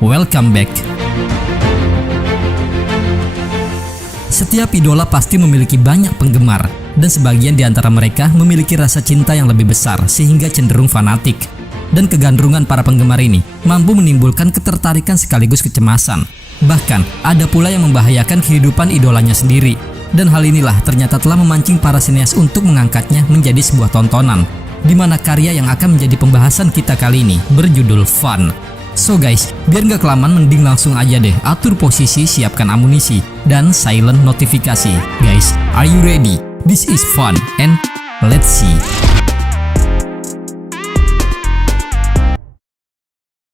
welcome back. Setiap idola pasti memiliki banyak penggemar, dan sebagian di antara mereka memiliki rasa cinta yang lebih besar sehingga cenderung fanatik. Dan kegandrungan para penggemar ini mampu menimbulkan ketertarikan sekaligus kecemasan. Bahkan ada pula yang membahayakan kehidupan idolanya sendiri. Dan hal inilah ternyata telah memancing para sineas untuk mengangkatnya menjadi sebuah tontonan, di mana karya yang akan menjadi pembahasan kita kali ini berjudul Fun. So guys, biar nggak kelamaan mending langsung aja deh atur posisi, siapkan amunisi, dan silent notifikasi. Guys, are you ready? This is fun and let's see.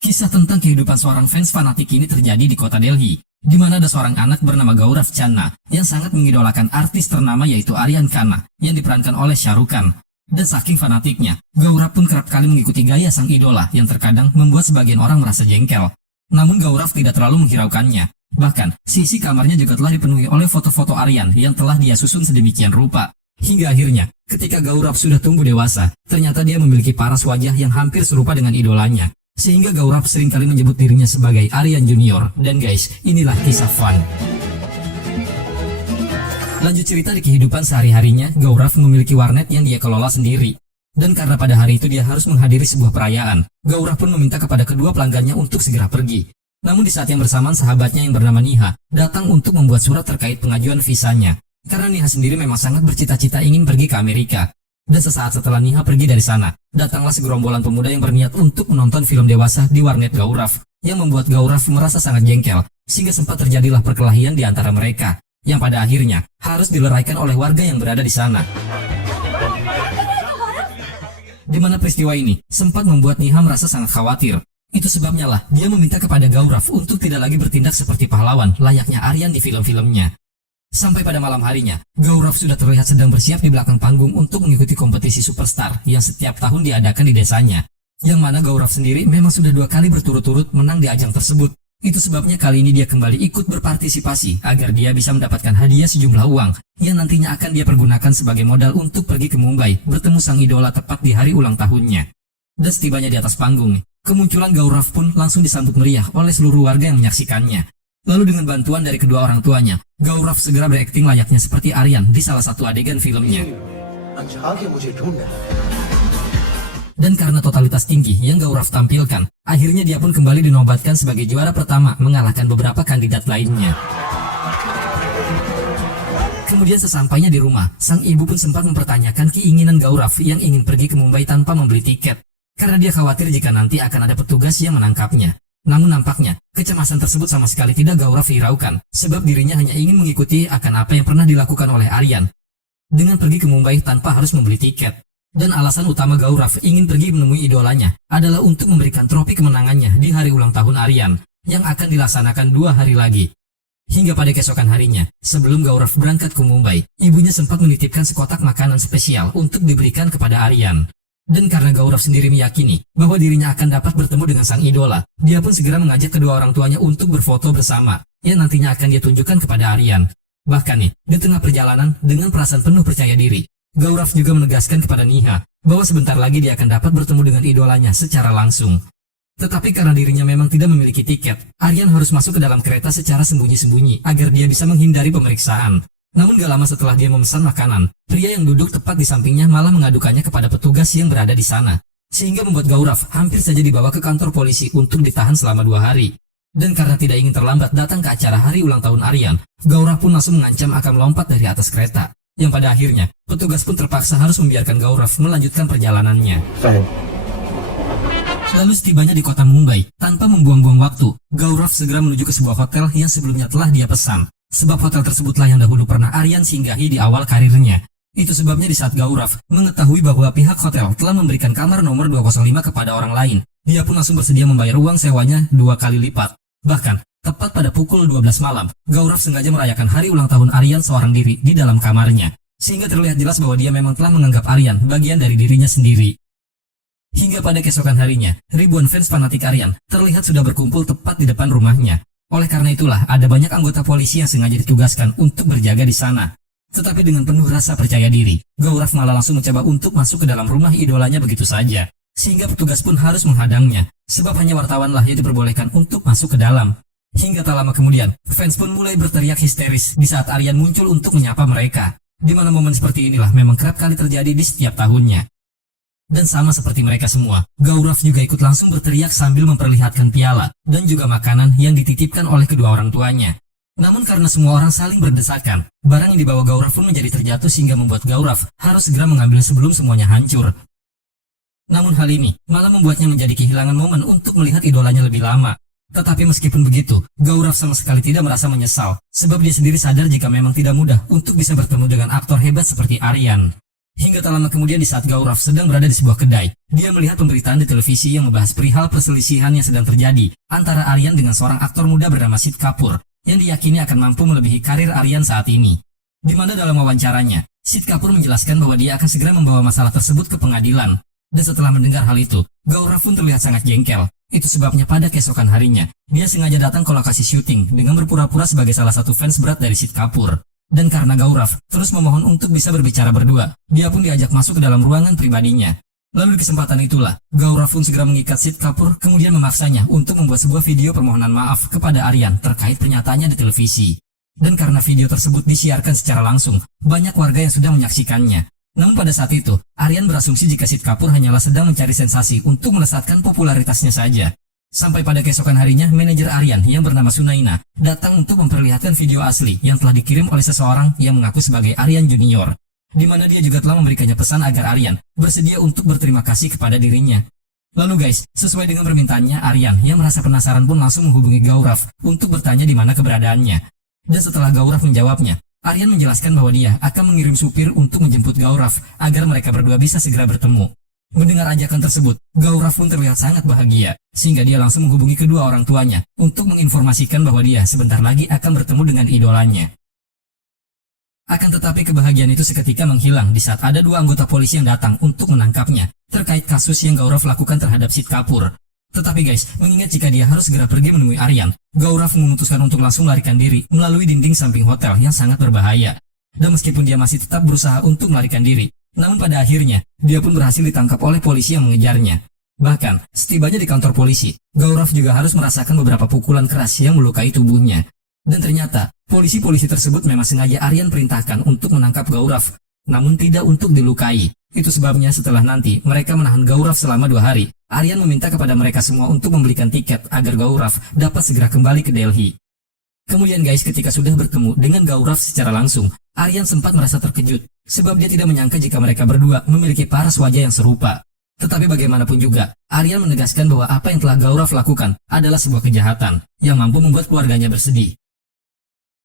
Kisah tentang kehidupan seorang fans fanatik ini terjadi di kota Delhi, di mana ada seorang anak bernama Gaurav Khanna yang sangat mengidolakan artis ternama yaitu Aryan Khanna yang diperankan oleh Shah Rukh Khan. Dan saking fanatiknya, Gaurav pun kerap kali mengikuti gaya sang idola yang terkadang membuat sebagian orang merasa jengkel. Namun Gaurav tidak terlalu menghiraukannya. Bahkan, sisi kamarnya juga telah dipenuhi oleh foto-foto Aryan yang telah dia susun sedemikian rupa. Hingga akhirnya, ketika Gaurav sudah tumbuh dewasa, ternyata dia memiliki paras wajah yang hampir serupa dengan idolanya. Sehingga Gaurav seringkali menyebut dirinya sebagai Aryan Junior. Dan guys, inilah kisah Fun. Lanjut cerita di kehidupan sehari-harinya, Gaurav memiliki warnet yang dia kelola sendiri. Dan karena pada hari itu dia harus menghadiri sebuah perayaan, Gaurav pun meminta kepada kedua pelanggannya untuk segera pergi. Namun di saat yang bersamaan sahabatnya yang bernama Niha datang untuk membuat surat terkait pengajuan visanya. Karena Niha sendiri memang sangat bercita-cita ingin pergi ke Amerika. Dan sesaat setelah Niha pergi dari sana, datanglah segerombolan pemuda yang berniat untuk menonton film dewasa di warnet Gaurav, yang membuat Gaurav merasa sangat jengkel, sehingga sempat terjadilah perkelahian di antara mereka, yang pada akhirnya harus dileraikan oleh warga yang berada di sana. Di mana peristiwa ini sempat membuat Niha merasa sangat khawatir. Itu sebabnya lah dia meminta kepada Gaurav untuk tidak lagi bertindak seperti pahlawan layaknya Aryan di film-filmnya. Sampai pada malam harinya, Gaurav sudah terlihat sedang bersiap di belakang panggung untuk mengikuti kompetisi superstar yang setiap tahun diadakan di desanya. Yang mana Gaurav sendiri memang sudah 2 kali berturut-turut menang di ajang tersebut. Itu sebabnya kali ini dia kembali ikut berpartisipasi agar dia bisa mendapatkan hadiah sejumlah uang yang nantinya akan dia pergunakan sebagai modal untuk pergi ke Mumbai bertemu sang idola tepat di hari ulang tahunnya. Dan setibanya di atas panggung, kemunculan Gaurav pun langsung disambut meriah oleh seluruh warga yang menyaksikannya. Lalu dengan bantuan dari kedua orang tuanya, Gaurav segera berakting layaknya seperti Aryan di salah satu adegan filmnya. Dan karena totalitas tinggi yang Gaurav tampilkan, akhirnya dia pun kembali dinobatkan sebagai juara pertama mengalahkan beberapa kandidat lainnya. Kemudian sesampainya di rumah, sang ibu pun sempat mempertanyakan keinginan Gaurav yang ingin pergi ke Mumbai tanpa membeli tiket, karena dia khawatir jika nanti akan ada petugas yang menangkapnya. Namun nampaknya, kecemasan tersebut sama sekali tidak Gaurav hiraukan, sebab dirinya hanya ingin mengikuti akan apa yang pernah dilakukan oleh Aryan, dengan pergi ke Mumbai tanpa harus membeli tiket. Dan alasan utama Gaurav ingin pergi menemui idolanya adalah untuk memberikan trofi kemenangannya di hari ulang tahun Aryan, yang akan dilaksanakan 2 hari lagi. Hingga pada keesokan harinya, sebelum Gaurav berangkat ke Mumbai, ibunya sempat menitipkan sekotak makanan spesial untuk diberikan kepada Aryan. Dan karena Gaurav sendiri meyakini bahwa dirinya akan dapat bertemu dengan sang idola, dia pun segera mengajak kedua orang tuanya untuk berfoto bersama, yang nantinya akan dia tunjukkan kepada Aryan. Bahkan nih, di tengah perjalanan dengan perasaan penuh percaya diri, Gaurav juga menegaskan kepada Niha bahwa sebentar lagi dia akan dapat bertemu dengan idolanya secara langsung. Tetapi karena dirinya memang tidak memiliki tiket, Aryan harus masuk ke dalam kereta secara sembunyi-sembunyi agar dia bisa menghindari pemeriksaan. Namun gak lama setelah dia memesan makanan, pria yang duduk tepat di sampingnya malah mengadukannya kepada petugas yang berada di sana. Sehingga membuat Gaurav hampir saja dibawa ke kantor polisi untuk ditahan selama 2 hari. Dan karena tidak ingin terlambat datang ke acara hari ulang tahun Aryan, Gaurav pun langsung mengancam akan melompat dari atas kereta. Yang pada akhirnya, petugas pun terpaksa harus membiarkan Gaurav melanjutkan perjalanannya. Lalu setibanya di kota Mumbai, tanpa membuang-buang waktu, Gaurav segera menuju ke sebuah hotel yang sebelumnya telah dia pesan. Sebab hotel tersebutlah yang dahulu pernah Aryan singgahi di awal karirnya. Itu sebabnya di saat Gaurav mengetahui bahwa pihak hotel telah memberikan kamar nomor 205 kepada orang lain, dia pun langsung bersedia membayar uang sewanya 2 kali lipat. Bahkan, tepat pada pukul 12 malam, Gaurav sengaja merayakan hari ulang tahun Aryan seorang diri di dalam kamarnya. Sehingga terlihat jelas bahwa dia memang telah menganggap Aryan bagian dari dirinya sendiri. Hingga pada keesokan harinya, ribuan fans fanatik Aryan terlihat sudah berkumpul tepat di depan rumahnya. Oleh karena itulah, ada banyak anggota polisi yang sengaja ditugaskan untuk berjaga di sana. Tetapi dengan penuh rasa percaya diri, Gaurav malah langsung mencoba untuk masuk ke dalam rumah idolanya begitu saja. sehingga petugas pun harus menghadangnya, sebab hanya wartawanlah yang diperbolehkan untuk masuk ke dalam. Hingga tak lama kemudian, fans pun mulai berteriak histeris di saat Aryan muncul untuk menyapa mereka, di mana momen seperti inilah memang kerap kali terjadi di setiap tahunnya. Dan sama seperti mereka semua, Gaurav juga ikut langsung berteriak sambil memperlihatkan piala dan juga makanan yang dititipkan oleh kedua orang tuanya. Namun karena semua orang saling berdesakan, barang yang dibawa Gaurav pun menjadi terjatuh sehingga membuat Gaurav harus segera mengambil sebelum semuanya hancur. Namun hal ini malah membuatnya menjadi kehilangan momen untuk melihat idolanya lebih lama. Tetapi meskipun begitu, Gaurav sama sekali tidak merasa menyesal, sebab dia sendiri sadar jika memang tidak mudah untuk bisa bertemu dengan aktor hebat seperti Aryan. Hingga tak lama kemudian di saat Gaurav sedang berada di sebuah kedai, dia melihat pemberitaan di televisi yang membahas perihal perselisihan yang sedang terjadi antara Aryan dengan seorang aktor muda bernama Sid Kapoor, yang diyakini akan mampu melebihi karir Aryan saat ini. Di mana dalam wawancaranya, Sid Kapoor menjelaskan bahwa dia akan segera membawa masalah tersebut ke pengadilan. Dan setelah mendengar hal itu, Gaurav pun terlihat sangat jengkel. Itu sebabnya pada keesokan harinya, dia sengaja datang ke lokasi syuting dengan berpura-pura sebagai salah satu fans berat dari Sid Kapoor. Dan karena Gaurav terus memohon untuk bisa berbicara berdua, dia pun diajak masuk ke dalam ruangan pribadinya. Lalu di kesempatan itulah, Gaurav pun segera mengikat Sid Kapoor kemudian memaksanya untuk membuat sebuah video permohonan maaf kepada Aryan terkait pernyataannya di televisi. Dan karena video tersebut disiarkan secara langsung, banyak warga yang sudah menyaksikannya. Namun pada saat itu, Aryan berasumsi jika Sid Kapoor hanyalah sedang mencari sensasi untuk melesatkan popularitasnya saja. Sampai pada keesokan harinya, manajer Aryan yang bernama Sunaina datang untuk memperlihatkan video asli yang telah dikirim oleh seseorang yang mengaku sebagai Aryan Junior, di mana dia juga telah memberikannya pesan agar Aryan bersedia untuk berterima kasih kepada dirinya. Lalu guys, sesuai dengan permintaannya, Aryan yang merasa penasaran pun langsung menghubungi Gaurav untuk bertanya di mana keberadaannya. Dan setelah Gaurav menjawabnya, Aryan menjelaskan bahwa dia akan mengirim supir untuk menjemput Gaurav agar mereka berdua bisa segera bertemu. Mendengar ajakan tersebut, Gaurav pun terlihat sangat bahagia, sehingga dia langsung menghubungi kedua orang tuanya untuk menginformasikan bahwa dia sebentar lagi akan bertemu dengan idolanya. Akan tetapi kebahagiaan itu seketika menghilang di saat ada dua anggota polisi yang datang untuk menangkapnya terkait kasus yang Gaurav lakukan terhadap Sid Kapoor. Tetapi guys, mengingat jika dia harus segera pergi menemui Aryan, Gaurav memutuskan untuk langsung melarikan diri melalui dinding samping hotel yang sangat berbahaya. Dan meskipun dia masih tetap berusaha untuk melarikan diri, namun pada akhirnya, dia pun berhasil ditangkap oleh polisi yang mengejarnya. Bahkan, setibanya di kantor polisi, Gaurav juga harus merasakan beberapa pukulan keras yang melukai tubuhnya. Dan ternyata, polisi-polisi tersebut memang sengaja Aryan perintahkan untuk menangkap Gaurav, namun tidak untuk dilukai. Itu sebabnya setelah nanti mereka menahan Gaurav selama 2 hari, Aryan meminta kepada mereka semua untuk membelikan tiket agar Gaurav dapat segera kembali ke Delhi. Kemudian guys, ketika sudah bertemu dengan Gaurav secara langsung, Aryan sempat merasa terkejut, sebab dia tidak menyangka jika mereka berdua memiliki paras wajah yang serupa. Tetapi bagaimanapun juga, Aryan menegaskan bahwa apa yang telah Gaurav lakukan adalah sebuah kejahatan yang mampu membuat keluarganya bersedih.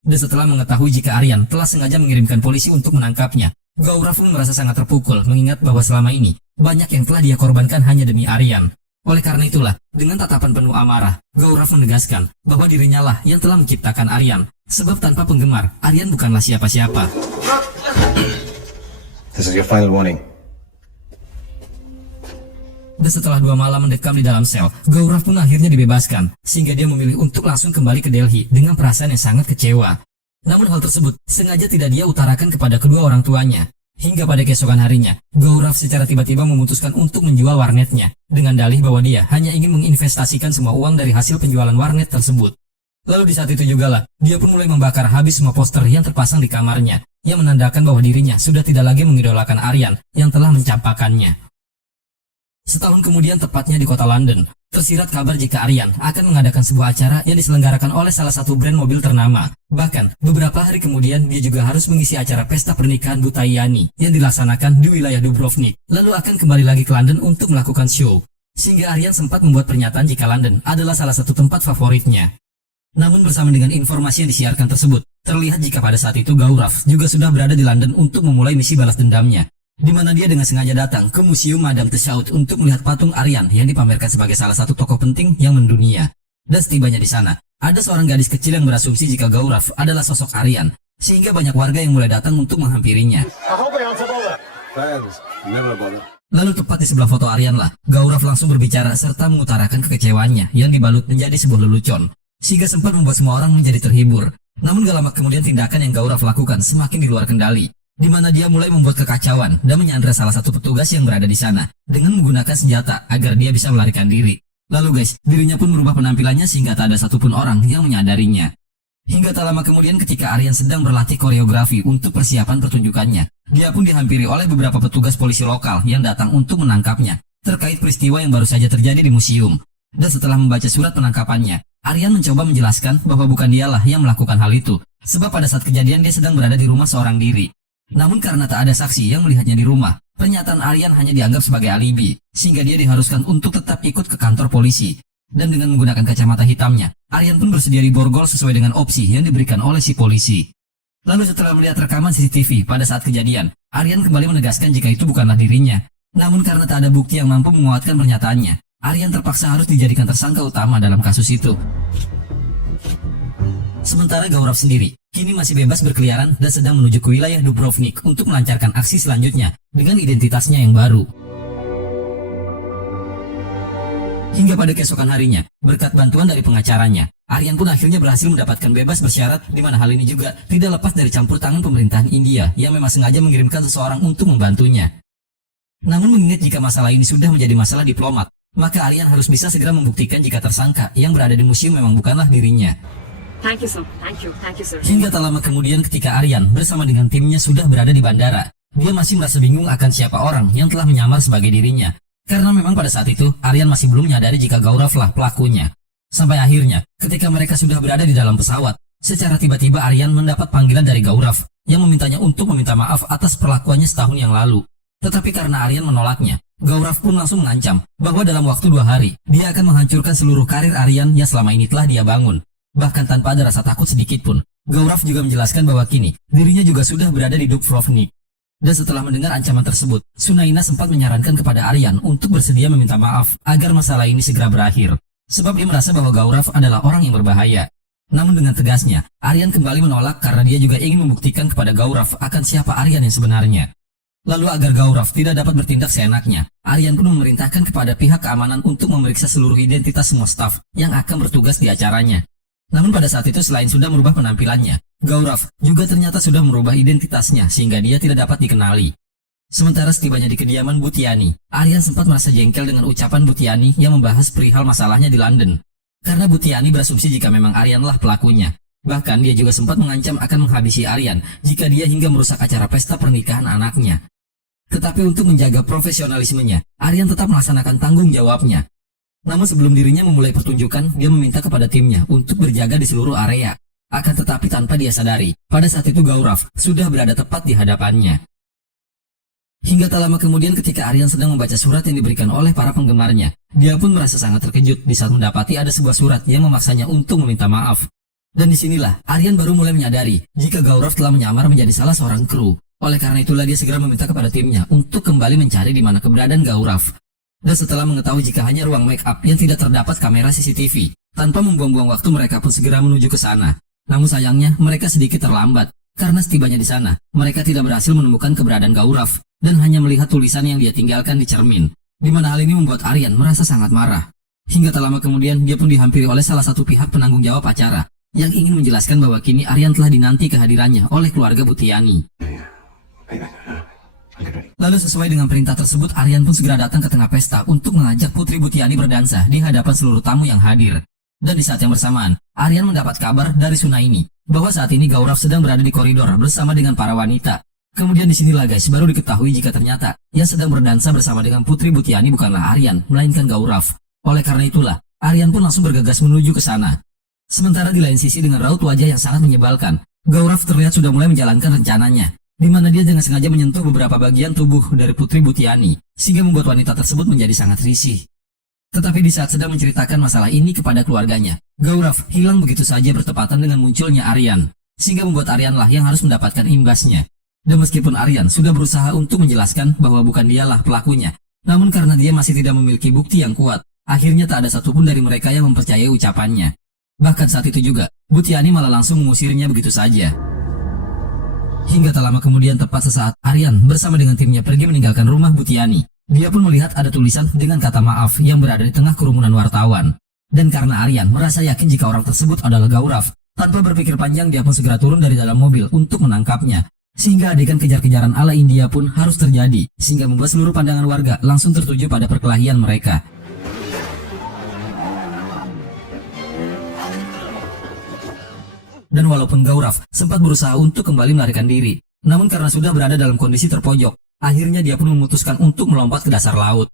Dan setelah mengetahui jika Aryan telah sengaja mengirimkan polisi untuk menangkapnya, Gaurav pun merasa sangat terpukul mengingat bahwa selama ini, banyak yang telah dia korbankan hanya demi Aryan. Oleh karena itulah, dengan tatapan penuh amarah, Gaurav menegaskan bahwa dirinya lah yang telah menciptakan Aryan, sebab tanpa penggemar, Aryan bukanlah siapa-siapa. This is your final warning. Dan setelah 2 malam mendekam di dalam sel, Gaurav pun akhirnya dibebaskan, sehingga dia memilih untuk langsung kembali ke Delhi dengan perasaan yang sangat kecewa. Namun hal tersebut sengaja tidak dia utarakan kepada kedua orang tuanya. Hingga pada keesokan harinya, Gaurav secara tiba-tiba memutuskan untuk menjual warnetnya, dengan dalih bahwa dia hanya ingin menginvestasikan semua uang dari hasil penjualan warnet tersebut. Lalu di saat itu jugalah, dia pun mulai membakar habis semua poster yang terpasang di kamarnya, yang menandakan bahwa dirinya sudah tidak lagi mengidolakan Aryan yang telah mencampakannya. Setahun kemudian, tepatnya di kota London, tersirat kabar jika Aryan akan mengadakan sebuah acara yang diselenggarakan oleh salah satu brand mobil ternama. Bahkan, beberapa hari kemudian dia juga harus mengisi acara pesta pernikahan Butayani yang dilaksanakan di wilayah Dubrovnik, lalu akan kembali lagi ke London untuk melakukan show. Sehingga Aryan sempat membuat pernyataan jika London adalah salah satu tempat favoritnya. Namun bersama dengan informasi yang disiarkan tersebut, terlihat jika pada saat itu Gaurav juga sudah berada di London untuk memulai misi balas dendamnya, di mana dia dengan sengaja datang ke Museum Madame Tussauds untuk melihat patung Aryan yang dipamerkan sebagai salah satu tokoh penting yang mendunia. Dan setibanya di sana, ada seorang gadis kecil yang berasumsi jika Gaurav adalah sosok Aryan, sehingga banyak warga yang mulai datang untuk menghampirinya. Lalu tepat di sebelah foto Aryan lah, Gaurav langsung berbicara serta mengutarakan kekecewaannya yang dibalut menjadi sebuah lelucon, sehingga sempat membuat semua orang menjadi terhibur. Namun gak lama kemudian tindakan yang Gaurav lakukan semakin di luar kendali. di mana dia mulai membuat kekacauan dan menyandra salah satu petugas yang berada di sana dengan menggunakan senjata agar dia bisa melarikan diri. Lalu guys, dirinya pun merubah penampilannya sehingga tak ada satupun orang yang menyadarinya. Hingga tak lama kemudian ketika Aryan sedang berlatih koreografi untuk persiapan pertunjukannya, dia pun dihampiri oleh beberapa petugas polisi lokal yang datang untuk menangkapnya terkait peristiwa yang baru saja terjadi di museum. Dan setelah membaca surat penangkapannya, Aryan mencoba menjelaskan bahwa bukan dialah yang melakukan hal itu, sebab pada saat kejadian dia sedang berada di rumah seorang diri. Namun karena tak ada saksi yang melihatnya di rumah, pernyataan Aryan hanya dianggap sebagai alibi, sehingga dia diharuskan untuk tetap ikut ke kantor polisi. Dan dengan menggunakan kacamata hitamnya, Aryan pun bersedia diborgol sesuai dengan opsi yang diberikan oleh si polisi. Lalu setelah melihat rekaman CCTV pada saat kejadian, Aryan kembali menegaskan jika itu bukanlah dirinya. Namun karena tak ada bukti yang mampu menguatkan pernyataannya, Aryan terpaksa harus dijadikan tersangka utama dalam kasus itu. Sementara Gaurav sendiri kini masih bebas berkeliaran dan sedang menuju ke wilayah Dubrovnik untuk melancarkan aksi selanjutnya dengan identitasnya yang baru. Hingga pada keesokan harinya, berkat bantuan dari pengacaranya, Aryan pun akhirnya berhasil mendapatkan bebas bersyarat, di mana hal ini juga tidak lepas dari campur tangan pemerintahan India yang memang sengaja mengirimkan seseorang untuk membantunya. Namun mengingat jika masalah ini sudah menjadi masalah diplomat, maka Aryan harus bisa segera membuktikan jika tersangka yang berada di museum memang bukanlah dirinya. Thank you, sir. Thank you, sir. Hingga tak lama kemudian ketika Aryan bersama dengan timnya sudah berada di bandara, dia masih merasa bingung akan siapa orang yang telah menyamar sebagai dirinya. Karena memang pada saat itu, Aryan masih belum menyadari jika Gaurav lah pelakunya. Sampai akhirnya, ketika mereka sudah berada di dalam pesawat, secara tiba-tiba Aryan mendapat panggilan dari Gaurav yang memintanya untuk meminta maaf atas perlakuannya setahun yang lalu. Tetapi karena Aryan menolaknya, Gaurav pun langsung mengancam bahwa dalam waktu 2 hari, dia akan menghancurkan seluruh karir Aryan yang selama ini telah dia bangun. Bahkan tanpa ada rasa takut sedikit pun, Gaurav juga menjelaskan bahwa kini dirinya juga sudah berada di Dubrovnik. Dan setelah mendengar ancaman tersebut, Sunaina sempat menyarankan kepada Aryan untuk bersedia meminta maaf agar masalah ini segera berakhir. Sebab dia merasa bahwa Gaurav adalah orang yang berbahaya. Namun dengan tegasnya, Aryan kembali menolak karena dia juga ingin membuktikan kepada Gaurav akan siapa Aryan yang sebenarnya. Lalu agar Gaurav tidak dapat bertindak seenaknya, Aryan pun memerintahkan kepada pihak keamanan untuk memeriksa seluruh identitas semua staf yang akan bertugas di acaranya. Namun pada saat itu selain sudah merubah penampilannya, Gaurav juga ternyata sudah merubah identitasnya sehingga dia tidak dapat dikenali. Sementara setibanya di kediaman Butiani, Aryan sempat merasa jengkel dengan ucapan Butiani yang membahas perihal masalahnya di London. Karena Butiani berasumsi jika memang Aryanlah pelakunya. Bahkan dia juga sempat mengancam akan menghabisi Aryan jika dia hingga merusak acara pesta pernikahan anaknya. Tetapi untuk menjaga profesionalismenya, Aryan tetap melaksanakan tanggung jawabnya. Namun sebelum dirinya memulai pertunjukan, dia meminta kepada timnya untuk berjaga di seluruh area. Akan tetapi tanpa dia sadari, pada saat itu Gaurav sudah berada tepat di hadapannya. Hingga tak lama kemudian ketika Aryan sedang membaca surat yang diberikan oleh para penggemarnya, dia pun merasa sangat terkejut di saat mendapati ada sebuah surat yang memaksanya untuk meminta maaf. Dan disinilah Aryan baru mulai menyadari jika Gaurav telah menyamar menjadi salah seorang kru. Oleh karena itulah dia segera meminta kepada timnya untuk kembali mencari di mana keberadaan Gaurav. Dan setelah mengetahui jika hanya ruang make up yang tidak terdapat kamera CCTV, tanpa membuang-buang waktu mereka pun segera menuju ke sana. Namun sayangnya mereka sedikit terlambat, karena setibanya di sana, mereka tidak berhasil menemukan keberadaan Gaurav, dan hanya melihat tulisan yang dia tinggalkan di cermin. Di mana hal ini membuat Aryan merasa sangat marah. Hingga tak lama kemudian dia pun dihampiri oleh salah satu pihak penanggung jawab acara, yang ingin menjelaskan bahwa kini Aryan telah dinanti kehadirannya oleh keluarga Butiani. Lalu sesuai dengan perintah tersebut, Aryan pun segera datang ke tengah pesta untuk mengajak Putri Butiani berdansa di hadapan seluruh tamu yang hadir. Dan di saat yang bersamaan, Aryan mendapat kabar dari Sunaini bahwa saat ini Gaurav sedang berada di koridor bersama dengan para wanita. Kemudian disinilah guys baru diketahui jika ternyata yang sedang berdansa bersama dengan Putri Butiani bukanlah Aryan, melainkan Gaurav. Oleh karena itulah, Aryan pun langsung bergegas menuju ke sana. Sementara di lain sisi dengan raut wajah yang sangat menyebalkan, Gaurav terlihat sudah mulai menjalankan rencananya, di mana dia dengan sengaja menyentuh beberapa bagian tubuh dari Putri Butiani, sehingga membuat wanita tersebut menjadi sangat risih. Tetapi di saat sedang menceritakan masalah ini kepada keluarganya, Gaurav hilang begitu saja bertepatan dengan munculnya Aryan, sehingga membuat Aryanlah yang harus mendapatkan imbasnya. Dan meskipun Aryan sudah berusaha untuk menjelaskan bahwa bukan dialah pelakunya, namun karena dia masih tidak memiliki bukti yang kuat, akhirnya tak ada satupun dari mereka yang mempercayai ucapannya. Bahkan saat itu juga, Butiani malah langsung mengusirnya begitu saja. Hingga tak lama kemudian tepat sesaat Aryan bersama dengan timnya pergi meninggalkan rumah Butiani, dia pun melihat ada tulisan dengan kata maaf yang berada di tengah kerumunan wartawan. Dan karena Aryan merasa yakin jika orang tersebut adalah Gaurav, tanpa berpikir panjang dia pun segera turun dari dalam mobil untuk menangkapnya. Sehingga adegan kejar-kejaran ala India pun harus terjadi, sehingga membuat seluruh pandangan warga langsung tertuju pada perkelahian mereka. Dan walaupun Gaurav sempat berusaha untuk kembali melarikan diri, namun karena sudah berada dalam kondisi terpojok, akhirnya dia pun memutuskan untuk melompat ke dasar laut.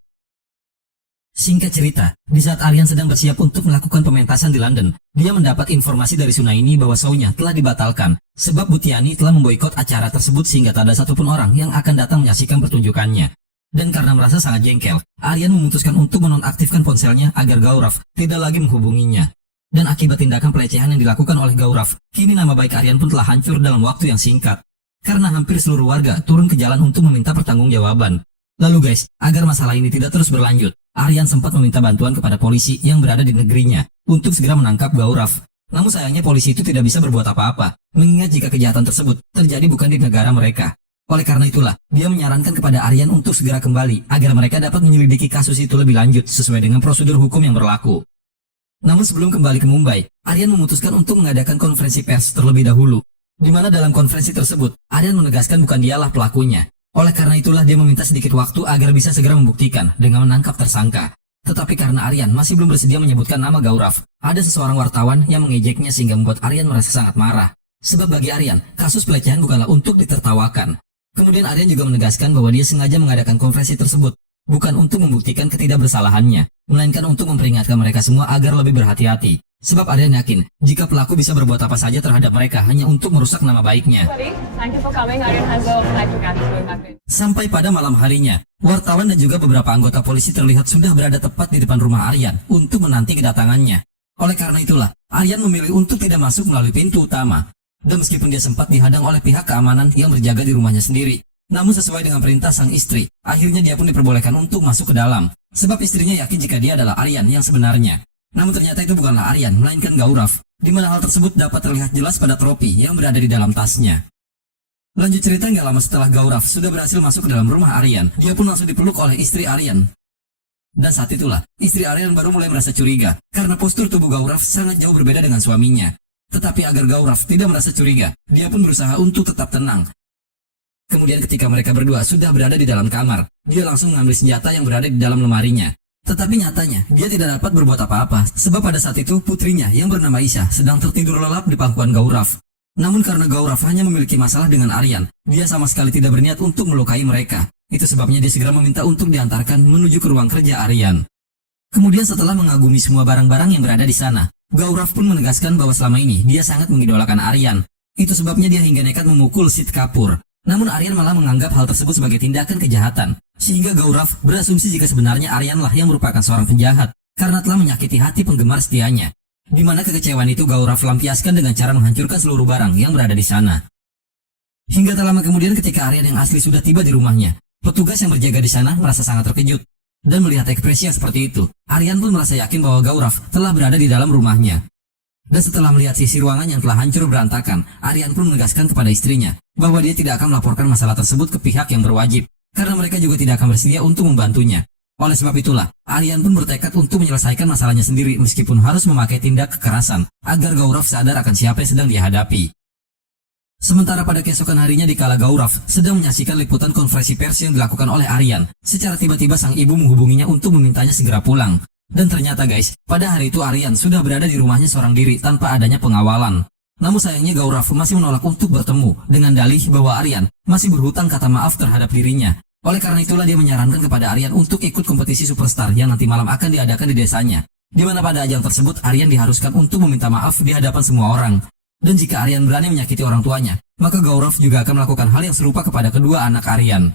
Singkat cerita, di saat Aryan sedang bersiap untuk melakukan pementasan di London, dia mendapat informasi dari Sunaini bahwa show-nya telah dibatalkan, sebab Butiani telah memboikot acara tersebut sehingga tak ada satupun orang yang akan datang menyaksikan pertunjukannya. Dan karena merasa sangat jengkel, Aryan memutuskan untuk menonaktifkan ponselnya agar Gaurav tidak lagi menghubunginya. Dan akibat tindakan pelecehan yang dilakukan oleh Gaurav, kini nama baik Aryan pun telah hancur dalam waktu yang singkat. Karena hampir seluruh warga turun ke jalan untuk meminta pertanggungjawaban. Lalu guys, agar masalah ini tidak terus berlanjut, Aryan sempat meminta bantuan kepada polisi yang berada di negerinya untuk segera menangkap Gaurav. Namun sayangnya polisi itu tidak bisa berbuat apa-apa, mengingat jika kejahatan tersebut terjadi bukan di negara mereka. Oleh karena itulah, dia menyarankan kepada Aryan untuk segera kembali agar mereka dapat menyelidiki kasus itu lebih lanjut sesuai dengan prosedur hukum yang berlaku. Namun sebelum kembali ke Mumbai, Aryan memutuskan untuk mengadakan konferensi pers terlebih dahulu, di mana dalam konferensi tersebut, Aryan menegaskan bukan dialah pelakunya. Oleh karena itulah dia meminta sedikit waktu agar bisa segera membuktikan dengan menangkap tersangka. Tetapi karena Aryan masih belum bersedia menyebutkan nama Gaurav, ada seseorang wartawan yang mengejeknya sehingga membuat Aryan merasa sangat marah. Sebab bagi Aryan, kasus pelecehan bukanlah untuk ditertawakan. Kemudian Aryan juga menegaskan bahwa dia sengaja mengadakan konferensi tersebut, bukan untuk membuktikan ketidakbersalahannya, melainkan untuk memperingatkan mereka semua agar lebih berhati-hati. Sebab Aryan yakin, jika pelaku bisa berbuat apa saja terhadap mereka hanya untuk merusak nama baiknya. Thank you for coming. Aryan has a flight to catch going back. Sampai pada malam harinya, wartawan dan juga beberapa anggota polisi terlihat sudah berada tepat di depan rumah Aryan untuk menanti kedatangannya. Oleh karena itulah, Aryan memilih untuk tidak masuk melalui pintu utama. Dan meskipun dia sempat dihadang oleh pihak keamanan yang berjaga di rumahnya sendiri, namun sesuai dengan perintah sang istri, akhirnya dia pun diperbolehkan untuk masuk ke dalam. Sebab istrinya yakin jika dia adalah Aryan yang sebenarnya. Namun ternyata itu bukanlah Aryan, melainkan Gaurav, di mana hal tersebut dapat terlihat jelas pada tropi yang berada di dalam tasnya. Lanjut cerita, nggak lama setelah Gaurav sudah berhasil masuk ke dalam rumah Aryan, dia pun langsung dipeluk oleh istri Aryan. Dan saat itulah, istri Aryan baru mulai merasa curiga, karena postur tubuh Gaurav sangat jauh berbeda dengan suaminya. Tetapi agar Gaurav tidak merasa curiga, dia pun berusaha untuk tetap tenang. Kemudian ketika mereka berdua sudah berada di dalam kamar, dia langsung mengambil senjata yang berada di dalam lemarinya. Tetapi nyatanya, dia tidak dapat berbuat apa-apa, sebab pada saat itu putrinya yang bernama Isha sedang tertidur lelap di pangkuan Gaurav. Namun karena Gaurav hanya memiliki masalah dengan Aryan, dia sama sekali tidak berniat untuk melukai mereka. Itu sebabnya dia segera meminta untuk diantarkan menuju ke ruang kerja Aryan. Kemudian setelah mengagumi semua barang-barang yang berada di sana, Gaurav pun menegaskan bahwa selama ini dia sangat mengidolakan Aryan. Itu sebabnya dia hingga nekat memukul Sid Kapoor. Namun Aryan malah menganggap hal tersebut sebagai tindakan kejahatan, sehingga Gaurav berasumsi jika sebenarnya Aryanlah yang merupakan seorang penjahat, karena telah menyakiti hati penggemar setianya. Di mana kekecewaan itu Gaurav lampiaskan dengan cara menghancurkan seluruh barang yang berada di sana. Hingga tak lama kemudian ketika Aryan yang asli sudah tiba di rumahnya, petugas yang berjaga di sana merasa sangat terkejut. Dan melihat ekspresi yang seperti itu, Aryan pun merasa yakin bahwa Gaurav telah berada di dalam rumahnya. Dan setelah melihat sisi ruangan yang telah hancur berantakan, Aryan pun menegaskan kepada istrinya bahwa dia tidak akan melaporkan masalah tersebut ke pihak yang berwajib, karena mereka juga tidak akan bersedia untuk membantunya. Oleh sebab itulah, Aryan pun bertekad untuk menyelesaikan masalahnya sendiri meskipun harus memakai tindak kekerasan, agar Gaurav sadar akan siapa yang sedang dihadapi. Sementara pada keesokan harinya dikala Gaurav sedang menyaksikan liputan konferensi pers yang dilakukan oleh Aryan, secara tiba-tiba sang ibu menghubunginya untuk memintanya segera pulang. Dan ternyata guys, pada hari itu Aryan sudah berada di rumahnya seorang diri tanpa adanya pengawalan. Namun sayangnya Gaurav masih menolak untuk bertemu dengan dalih bahwa Aryan masih berhutang kata maaf terhadap dirinya. Oleh karena itulah dia menyarankan kepada Aryan untuk ikut kompetisi superstar yang nanti malam akan diadakan di desanya. Di mana pada ajang tersebut Aryan diharuskan untuk meminta maaf di hadapan semua orang. Dan jika Aryan berani menyakiti orang tuanya, maka Gaurav juga akan melakukan hal yang serupa kepada kedua anak Aryan.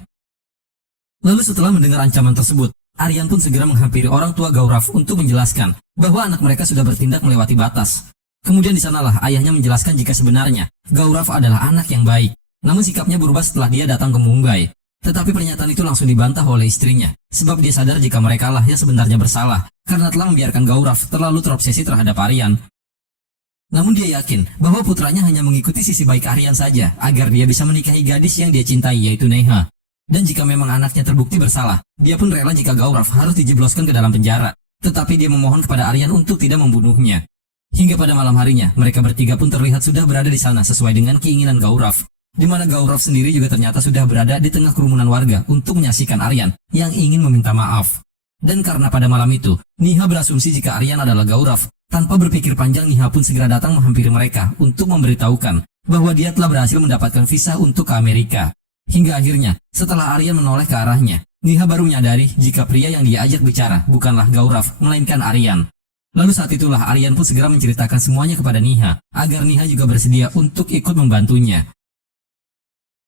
Lalu setelah mendengar ancaman tersebut, Aryan pun segera menghampiri orang tua Gaurav untuk menjelaskan bahwa anak mereka sudah bertindak melewati batas. Kemudian di sanalah ayahnya menjelaskan jika sebenarnya Gaurav adalah anak yang baik. Namun sikapnya berubah setelah dia datang ke Mumbai. Tetapi pernyataan itu langsung dibantah oleh istrinya, sebab dia sadar jika mereka lah yang sebenarnya bersalah, karena telah membiarkan Gaurav terlalu terobsesi terhadap Aryan. Namun dia yakin bahwa putranya hanya mengikuti sisi baik Aryan saja, agar dia bisa menikahi gadis yang dia cintai, yaitu Neha. Dan jika memang anaknya terbukti bersalah, dia pun rela jika Gaurav harus dijebloskan ke dalam penjara. Tetapi dia memohon kepada Aryan untuk tidak membunuhnya. Hingga pada malam harinya, mereka bertiga pun terlihat sudah berada di sana sesuai dengan keinginan Gaurav. di mana Gaurav sendiri juga ternyata sudah berada di tengah kerumunan warga untuk menyaksikan Aryan yang ingin meminta maaf. Dan karena pada malam itu, Niha berasumsi jika Aryan adalah Gaurav. Tanpa berpikir panjang, Niha pun segera datang menghampiri mereka untuk memberitahukan bahwa dia telah berhasil mendapatkan visa untuk ke Amerika. Hingga akhirnya, setelah Aryan menoleh ke arahnya, Niha baru menyadari jika pria yang dia ajak bicara bukanlah Gaurav, melainkan Aryan. Lalu saat itulah Aryan pun segera menceritakan semuanya kepada Niha, agar Niha juga bersedia untuk ikut membantunya.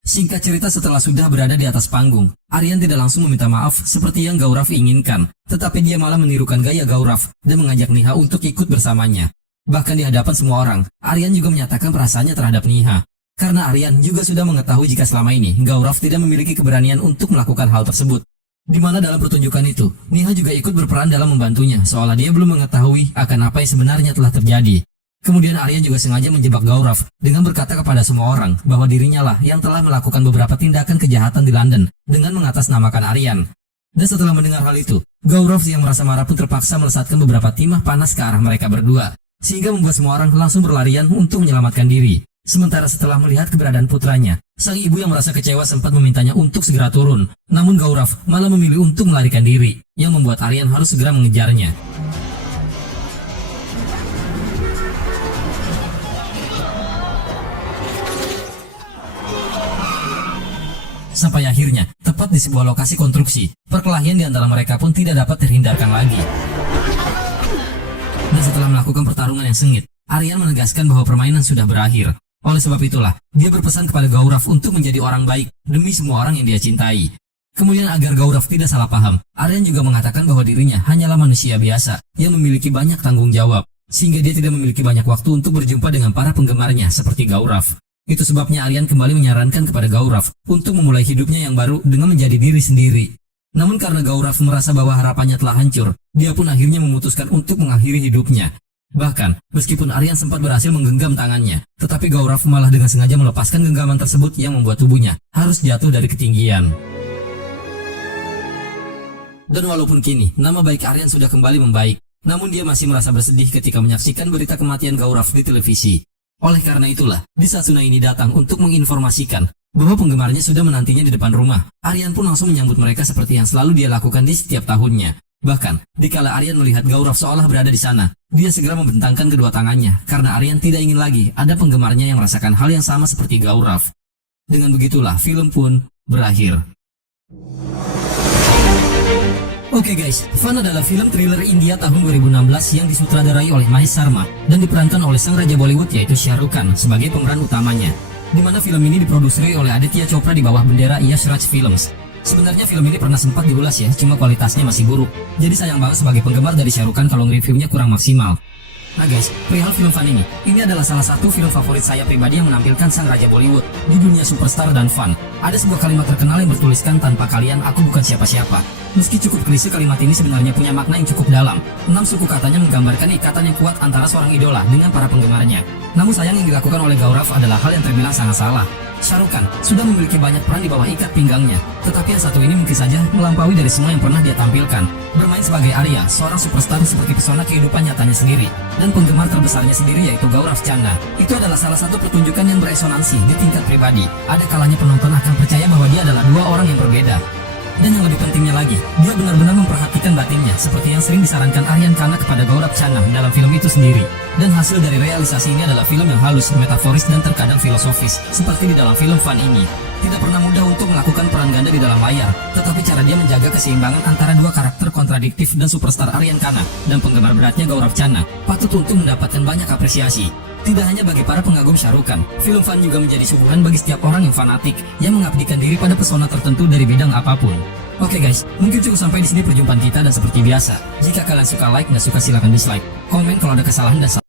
Singkat cerita, setelah sudah berada di atas panggung, Aryan tidak langsung meminta maaf seperti yang Gaurav inginkan, tetapi dia malah menirukan gaya Gaurav dan mengajak Niha untuk ikut bersamanya. Bahkan di hadapan semua orang, Aryan juga menyatakan perasaannya terhadap Niha. Karena Aryan juga sudah mengetahui jika selama ini Gaurav tidak memiliki keberanian untuk melakukan hal tersebut. Di mana dalam pertunjukan itu, Niha juga ikut berperan dalam membantunya, seolah dia belum mengetahui akan apa yang sebenarnya telah terjadi. Kemudian Aryan juga sengaja menjebak Gaurav dengan berkata kepada semua orang bahwa dirinya lah yang telah melakukan beberapa tindakan kejahatan di London dengan mengatasnamakan Aryan. Dan setelah mendengar hal itu, Gaurav yang merasa marah pun terpaksa melesatkan beberapa timah panas ke arah mereka berdua, sehingga membuat semua orang langsung berlarian untuk menyelamatkan diri. Sementara setelah melihat keberadaan putranya, sang ibu yang merasa kecewa sempat memintanya untuk segera turun. Namun Gaurav malah memilih untuk melarikan diri, yang membuat Aryan harus segera mengejarnya. Sampai akhirnya, tepat di sebuah lokasi konstruksi, perkelahian di antara mereka pun tidak dapat terhindarkan lagi. Dan setelah melakukan pertarungan yang sengit, Aryan menegaskan bahwa permainan sudah berakhir. Oleh sebab itulah, dia berpesan kepada Gaurav untuk menjadi orang baik demi semua orang yang dia cintai. Kemudian agar Gaurav tidak salah paham, Aryan juga mengatakan bahwa dirinya hanyalah manusia biasa yang memiliki banyak tanggung jawab, sehingga dia tidak memiliki banyak waktu untuk berjumpa dengan para penggemarnya seperti Gaurav. Itu sebabnya Aryan kembali menyarankan kepada Gaurav untuk memulai hidupnya yang baru dengan menjadi diri sendiri. Namun karena Gaurav merasa bahwa harapannya telah hancur, dia pun akhirnya memutuskan untuk mengakhiri hidupnya. Bahkan, meskipun Aryan sempat berhasil menggenggam tangannya, tetapi Gaurav malah dengan sengaja melepaskan genggaman tersebut yang membuat tubuhnya harus jatuh dari ketinggian. Dan walaupun kini, nama baik Aryan sudah kembali membaik, namun dia masih merasa bersedih ketika menyaksikan berita kematian Gaurav di televisi. Oleh karena itulah, di saat Suna ini datang untuk menginformasikan bahwa penggemarnya sudah menantinya di depan rumah, Aryan pun langsung menyambut mereka seperti yang selalu dia lakukan di setiap tahunnya. Bahkan, dikala Aryan melihat Gaurav seolah berada di sana, dia segera membentangkan kedua tangannya karena Aryan tidak ingin lagi ada penggemarnya yang merasakan hal yang sama seperti Gaurav. Dengan begitulah, film pun berakhir. Oke guys, Fan adalah film thriller India tahun 2016 yang disutradarai oleh Mahesh Sharma dan diperankan oleh sang raja Bollywood yaitu Shah Rukh Khan sebagai pemeran utamanya. Di mana film ini diproduksi oleh Aditya Chopra di bawah bendera Yash Raj Films. Sebenarnya film ini pernah sempat diulas ya, cuma kualitasnya masih buruk. Jadi sayang banget sebagai penggemar dari Shah Rukh Khan kalau nge-reviewnya kurang maksimal. Nah guys, perihal film Fan ini adalah salah satu film favorit saya pribadi yang menampilkan sang raja Bollywood di dunia superstar dan fun. Ada sebuah kalimat terkenal yang bertuliskan, tanpa kalian aku bukan siapa-siapa. Meski cukup klise, kalimat ini sebenarnya punya makna yang cukup dalam. 6 suku katanya menggambarkan ikatan yang kuat antara seorang idola dengan para penggemarnya. Namun sayang yang dilakukan oleh Gaurav adalah hal yang terbilang sangat salah. Shah Rukh Khan sudah memiliki banyak peran di bawah ikat pinggangnya, tetapi yang satu ini mungkin saja melampaui dari semua yang pernah dia tampilkan. Bermain sebagai Arya, seorang superstar seperti pesona kehidupan nyatanya sendiri, dan penggemar terbesarnya sendiri yaitu Gaurav Chandra. Itu adalah salah satu pertunjukan yang beresonansi di tingkat pribadi. Ada kalanya penonton akan percaya bahwa dia adalah dua orang yang berbeda. Dan yang lebih pentingnya lagi, dia benar-benar memperhatikan batinnya, seperti yang sering disarankan Aryan Khanna kepada Gaurav Chandra dalam film itu sendiri. Dan hasil dari realisasi ini adalah film yang halus, metaforis, dan terkadang filosofis, seperti di dalam film Fan ini. Tidak pernah mudah untuk melakukan peran ganda di dalam layar, tetapi cara dia menjaga keseimbangan antara dua karakter kontradiktif dan superstar Aryan Khanna dan penggemar beratnya Gaurav Chandra patut untuk mendapatkan banyak apresiasi. Tidak hanya bagi para pengagum Shah Rukh Khan, film Fan juga menjadi suguhan bagi setiap orang yang fanatik, yang mengabdikan diri pada pesona tertentu dari bidang apapun. Oke guys, mungkin cukup sampai di sini perjumpaan kita, dan seperti biasa, jika kalian suka like dan suka silakan dislike, komen kalau ada kesalahan dan